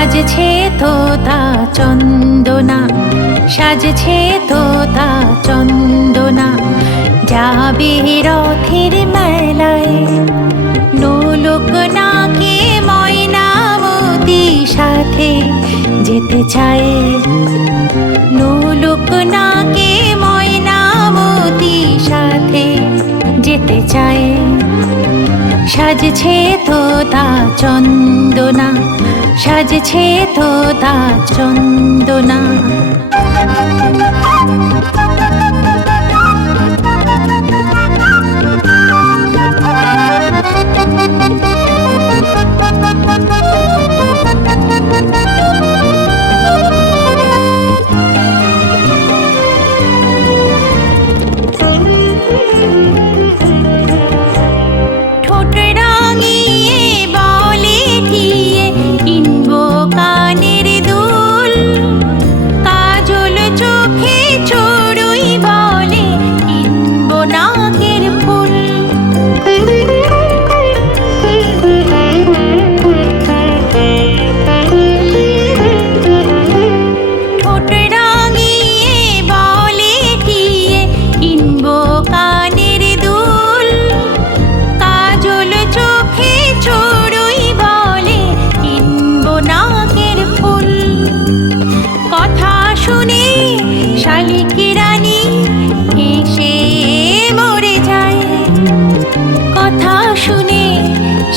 সাজছে তোতা চন্দনা, সাজছে তোতা চন্দনা, যাবে রথের মেলায়। নোলক নাকে ময়নামতি সাথে যেতে চায়, নোলক নাকে ময়নামতি সাথে যেতে চায়। সাজছে তোতা চন্দনা, সাজছে তোতা চন্দনা।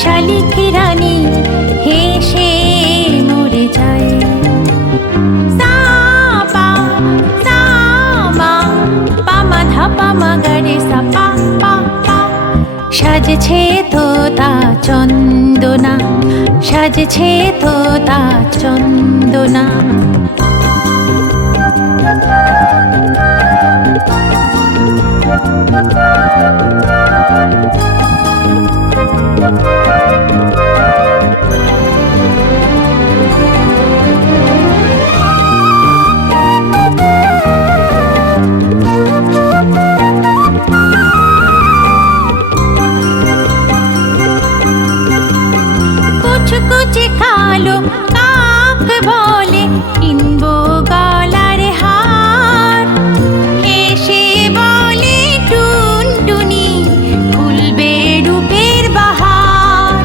শালিক রানী হেসে মরে যায়। সা পা সা মা পা মা ধা পা মা গা রে সা পা পা পা। সাজছে তোতা চন্দনা, সাজছে তোতা চন্দনা। কুচকুচে কালো কাক বলে কিনবো গলার হার, হেসে বলে টুনটুনি খুলবে রূপের বাহার।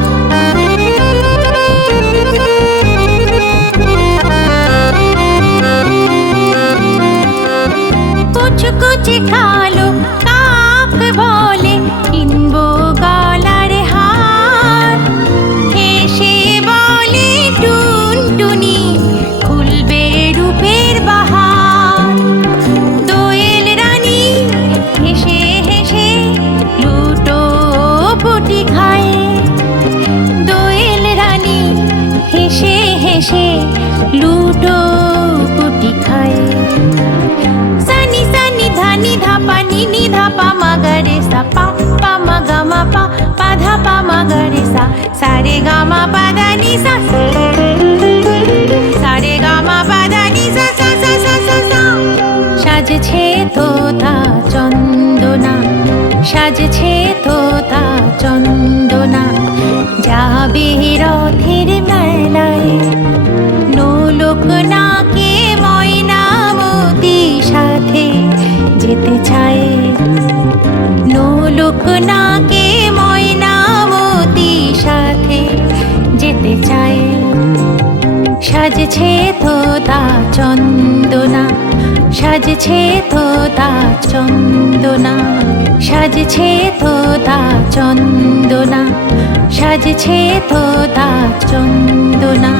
কুচকুচে কালো কাক বলে কিনবো গলার হার, হেসে বলে টুনটুনি খুলবে রূপের বাহার। দোয়েল রানী হেসে হেসে লুটো পুটি খায়, দোয়েল রানী হেসে হেসে লুটো পুটি খায়। সানি সানি ধানি ধাপা নিনি ধাপা মাগারে সা পা পা মা গা মা পা পা ধা পা মা গা রে সা সা রে গা মা পা ধা নি সা সা রে গা মা পা ধা নি সা সা সা সা সা সা। সাজছে তোতা চন্দনা, সাজছে তোতা চন্দনা, যাবে রথের মেলায়। নোলক নাকে ময়নামতি সাথে যেতে চায়, নোলক নাকে ময়নামতি সাথে যেতে চায়। সাজছে তোতা চন্দনা, সাজছে তোতা চন্দনা, সাজছে তোতা চন্দনা, সাজছে তোতা চন্দনা।